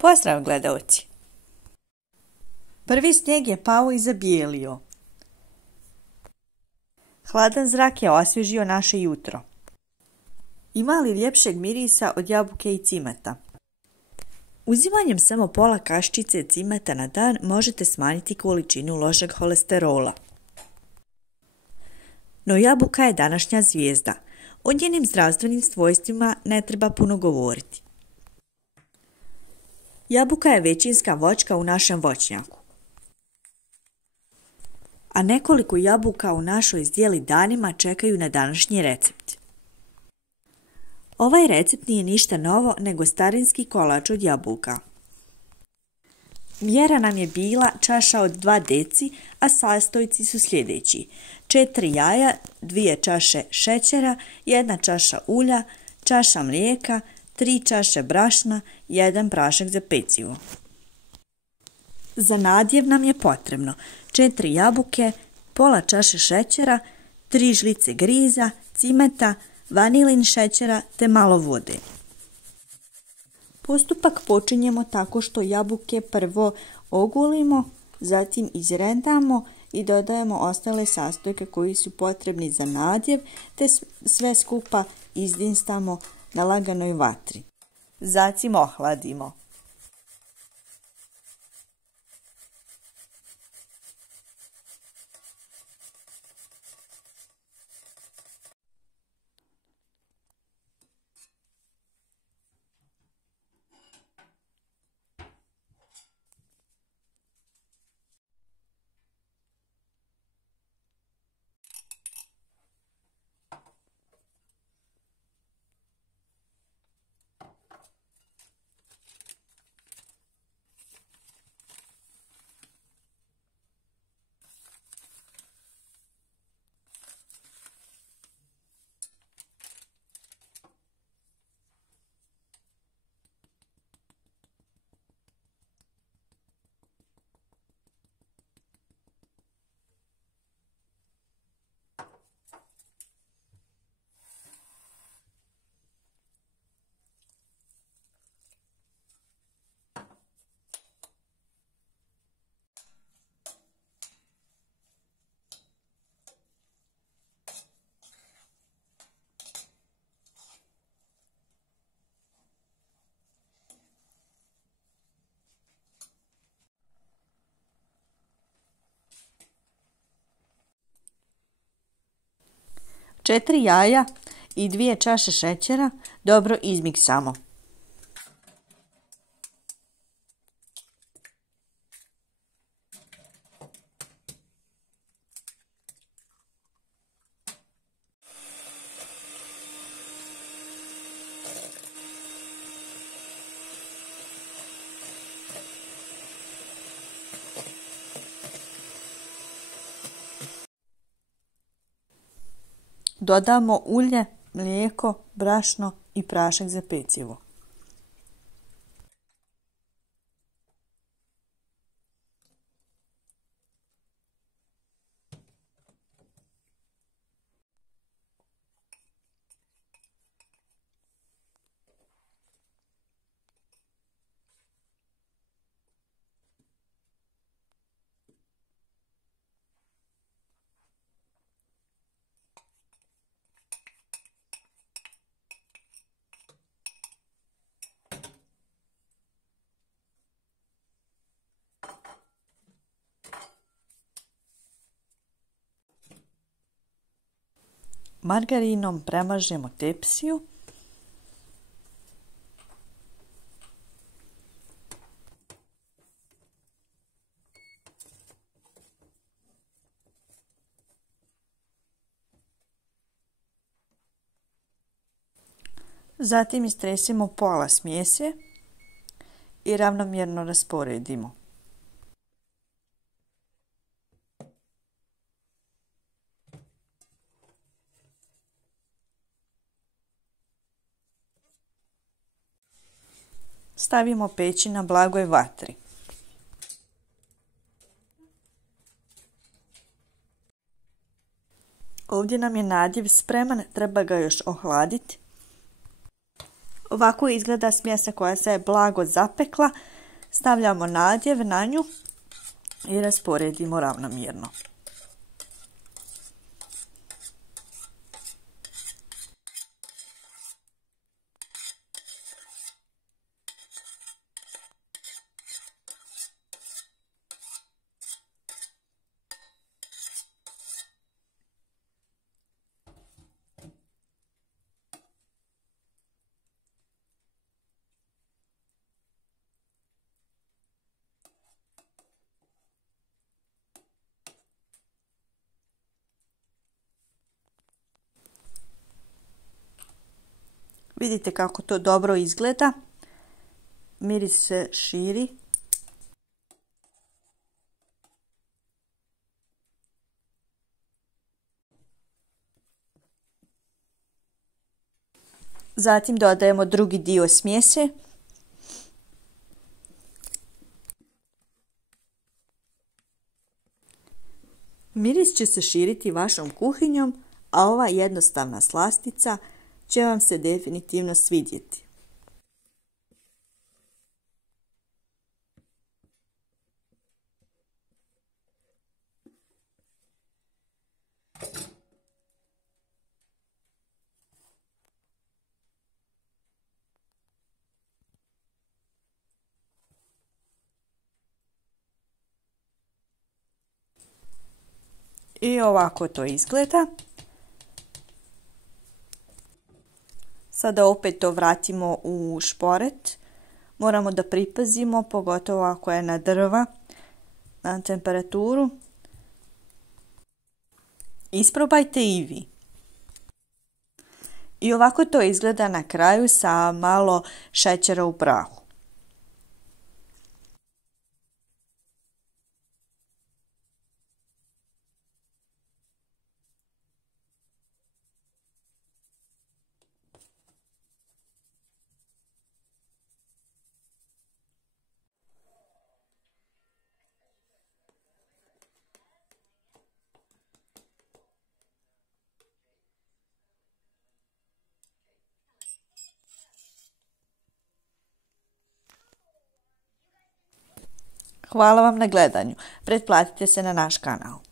Pozdrav gledaoci! Prvi snijeg je pao i zabijelio. Hladan zrak je osvježio naše jutro. Ima li ljepšeg mirisa od jabuke i cimeta? Uzimanjem samo pola kaščice cimeta na dan možete smanjiti količinu lošeg holesterola. No jabuka je današnja zvijezda. O njenim zdravstvenim svojstvima ne treba puno govoriti. Jabuka je većinska voćka u našem voćnjaku. A nekoliko jabuka u našoj zdjeli danima čekaju na današnji recept. Ovaj recept nije ništa novo nego starinski kolač od jabuka. Mjera nam je bila čaša od 2 deci, a sastojci su sljedeći: 4 jaja, 2 čaše šećera, 1 čaša ulja, čaša mlijeka, 3 čaše brašna, 1 prašak za pecivo. Za nadjev nam je potrebno 4 jabuke, pola čaše šećera, 3 žlice griza, cimeta, vanilin šećera te malo vode. Postupak počinjemo tako što jabuke prvo ogulimo, zatim izrendamo i dodajemo ostale sastojke koji su potrebni za nadjev, te sve skupa izdinstamo na laganoj vatri. Zatim ohladimo. Četiri jaja i 2 čaše šećera dobro izmiksamo. Dodamo ulje, mlijeko, brašno i prašak za pecivo. Margarinom premažemo tepsiju. Zatim istresemo pola smjese i ravnomjerno rasporedimo. Stavimo peći na blagoj vatri. Ovdje nam je nadjev spreman, treba ga još ohladiti. Ovako izgleda smjesa koja se je blago zapekla. Stavljamo nadjev na nju i rasporedimo ravnomjerno. Vidite kako to dobro izgleda. Miris se širi. Zatim dodajemo drugi dio smjese. Miris će se širiti vašom kuhinjom, a ova jednostavna slastica će vam se definitivno svidjeti. I ovako to izgleda. Sada opet to vratimo u šporet. Moramo da pripazimo, pogotovo ako je na drva, na temperaturu. Isprobajte i vi. I ovako to izgleda na kraju sa malo šećera u prahu. Hvala vam na gledanju. Pretplatite se na naš kanal.